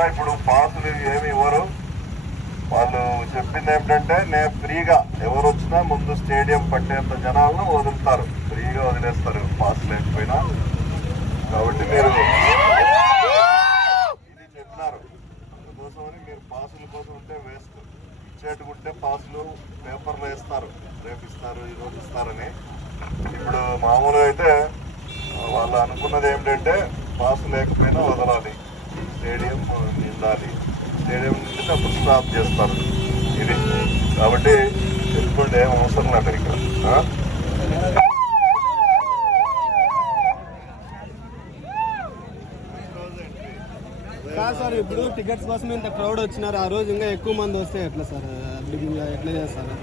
ఇంకా ఇప్పుడు పాసులు ఏమి ఇవ్వరు. వాళ్ళు చెప్పింది ఏమిటంటే నేను ఫ్రీగా ఎవరు వచ్చినా ముందు స్టేడియం పట్టేంత జనాలను వదులుతారు, ఫ్రీగా వదిలేస్తారు పాస్ లేకపోయినా. కాబట్టి మీరు ఇది చెప్పినారు, అందుకోసమని మీరు పాసుల కోసం ఉంటే వేస్ట్. ఇచ్చేటుకుంటే పాసులు పేపర్లో ఇస్తారు, రేపు ఇస్తారు ఈరోజు ఇస్తారని. ఇప్పుడు మామూలుగా అయితే వాళ్ళు అనుకున్నది ఏమిటంటే పాసు లేకపోయినా వదలాలి, స్టేడియం నిండాలి, స్టేడియం నిండితే అప్పుడు స్టాప్ చేస్తారు ఇది. కాబట్టి తెలుసుకోండి, ఏం అవసరం లేదు ఇక్కడ. కాదు సార్, ఇప్పుడు టికెట్స్ కోసం ఇంత క్రౌడ్ వచ్చినారు, ఆ రోజు ఇంకా ఎక్కువ మంది వస్తే ఎట్లా సార్, ఎట్లా చేస్తారు?